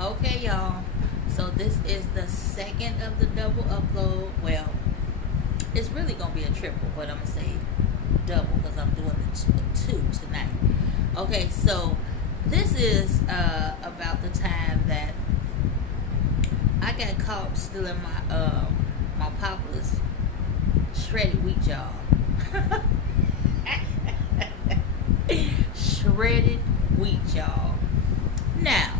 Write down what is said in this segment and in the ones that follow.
Okay, y'all. So this is the second of the double upload. Well, it's really gonna be a triple, but I'm gonna say double because I'm doing the two tonight. Okay, so this is about the time that I got caught stealing my papa's shredded wheat, y'all. Shredded wheat, y'all. Now,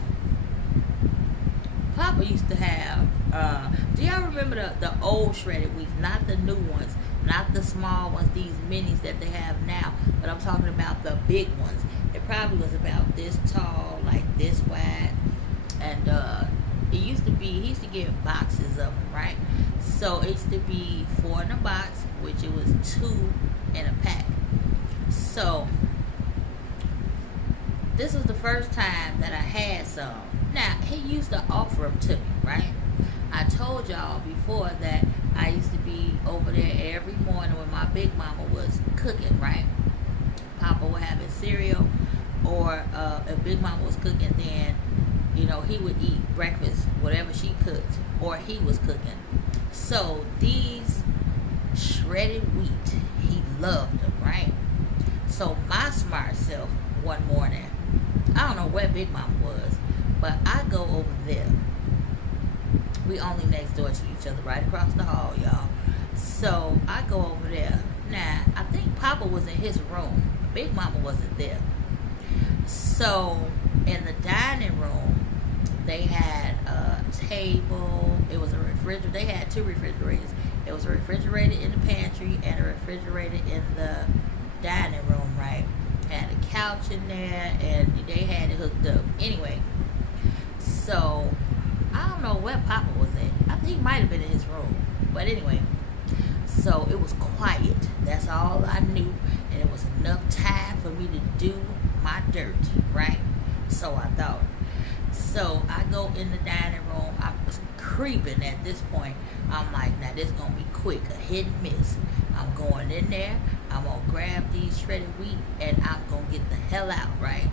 Papa used to have. Do y'all remember the old shredded wheats, not the new ones, not the small ones, these minis that they have now, but I'm talking about the big ones. It probably was about this tall, like this wide, and it used to be. He used to get boxes of them, right? So it used to be four in a box, which it was two in a pack. So this was the first time that I had some. Now, he used to offer them to me, right? I told y'all before that I used to be over there every morning when my big mama was cooking, right? Papa would have his cereal, or if big mama was cooking, then, he would eat breakfast, whatever she cooked, or he was cooking. So these shredded wheat, he loved them, right? So my smart self, one morning, I don't know where Big Mama was, but I go over there. We only next door to each other, right across the hall, y'all. So I go over there. Now, I think Papa was in his room. Big Mama wasn't there. So in the dining room, they had a table. It was a refrigerator. They had two refrigerators. It was a refrigerator in the pantry and a refrigerator in the dining room, right? Had a couch in there, and they had it hooked up. Anyway, so I don't know where Papa was at. I think he might have been in his room. But anyway, so it was quiet. That's all I knew. And it was enough time for me to do my dirt, right? So I thought. So I go in the dining room. I was creeping at this point. I'm like, now this is going to be quick, a hit and miss. I'm going in there. I'm going to grab these shredded wheat and I'm going to get the hell out, right?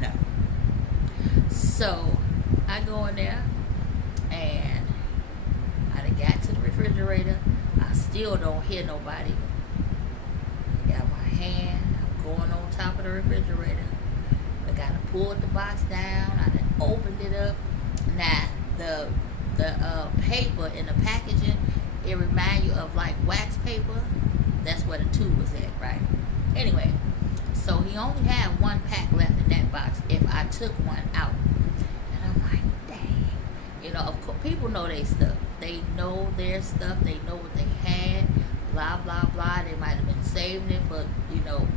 No. So I go in there and I done got to the refrigerator. I still don't hear nobody. I got my hand. I'm going on top of the refrigerator. I got to pull the box down. I done opened it up. Now, the paper in the packaging, it reminds you of like wax paper. That's where the tube was at, right? Anyway, so he only had one pack left in that box if I took one out. And I'm like, dang. Of course, people know their stuff. They know their stuff. They know what they had. Blah, blah, blah. They might have been saving it for,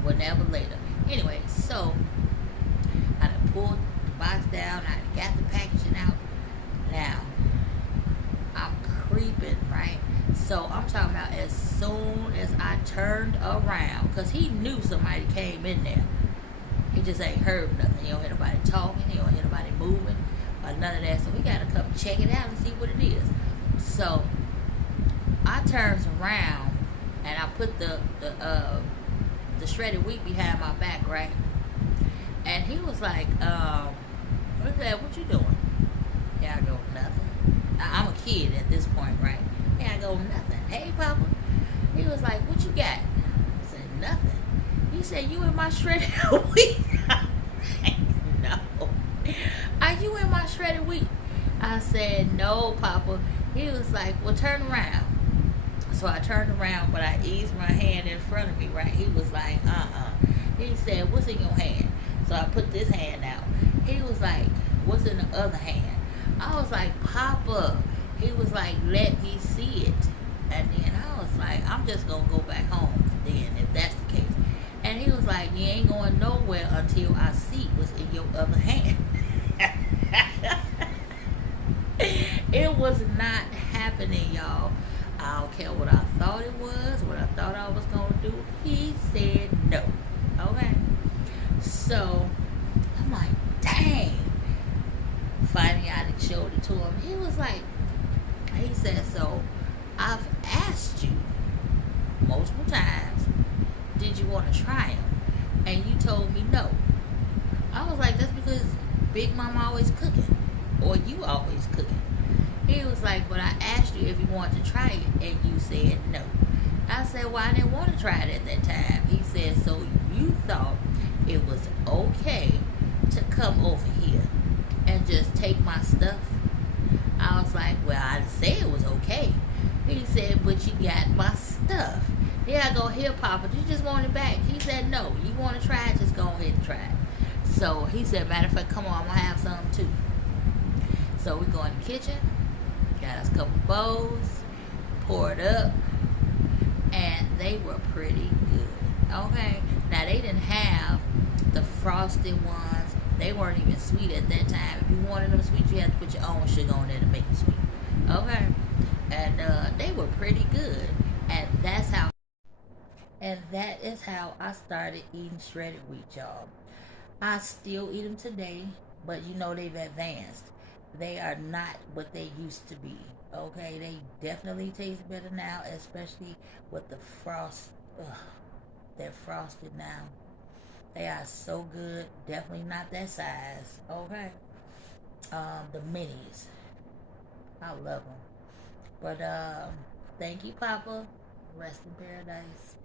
whenever later. Anyway, so I done pulled the box down. I got the packaging out. Now, I'm creeping, right? So I'm talking about as soon as I turned around, because he knew somebody came in there. He just ain't heard nothing. He don't hear nobody talking. He don't hear nobody moving or none of that. So he got to come check it out and see what it is. So I turns around and I put the shredded wheat behind my back, right? And he was like, what's that? What you doing? Yeah, I go, nothing. I'm a kid at this point, right? Yeah, I go, nothing. Hey, Papa. He was like, what you got? I said, nothing. He said, you in my shredded wheat? No. Are you in my shredded wheat? I said, no, Papa. He was like, well, turn around. So I turned around, but I eased my hand in front of me, right? He was like, He said, what's in your hand? So I put this hand out. He was like, what's in the other hand? I was like, Papa. He was like, let me see it. And then I was like, I'm just going to go back home then, if that's the case. And he was like, you ain't going nowhere until I see what's in your other hand. It was not happening, y'all. I don't care what I thought it was, what I thought I was going to do. He said no. Okay? So, I'm like, dang. Finally, I done showed it to him. He was like, he said, so I've asked you multiple times, did you want to try them? And you told me no. I was like, that's because Big Mama always cooking. or you always cooking? He was like, but I asked you if you wanted to try it, and you said no. I said, well, I didn't want to try it at that time. He said, so you thought it was okay to come over here and just take my stuff? I was like, well, I didn't say it was okay. He said, but you got my stuff. Here I go, here, Papa. You just want it back. He said, no, you want to try it? Just go ahead and try it. So he said, matter of fact, come on, I'm going to have some too. So we go in the kitchen, got us a couple bowls, poured up, and they were pretty good. Okay, now they didn't have the frosted ones. They weren't even sweet at that time. If you wanted them sweet, you had to put your own sugar on there to make them sweet. Okay, and they were pretty good. And that is how I started eating shredded wheat, y'all. I still eat them today, but you know they've advanced. They are not what they used to be. Okay, they definitely taste better now, especially with the frost. Ugh, they're frosted now. They are so good. Definitely not that size. Okay, the minis. I love them. But thank you, Papa. Rest in paradise.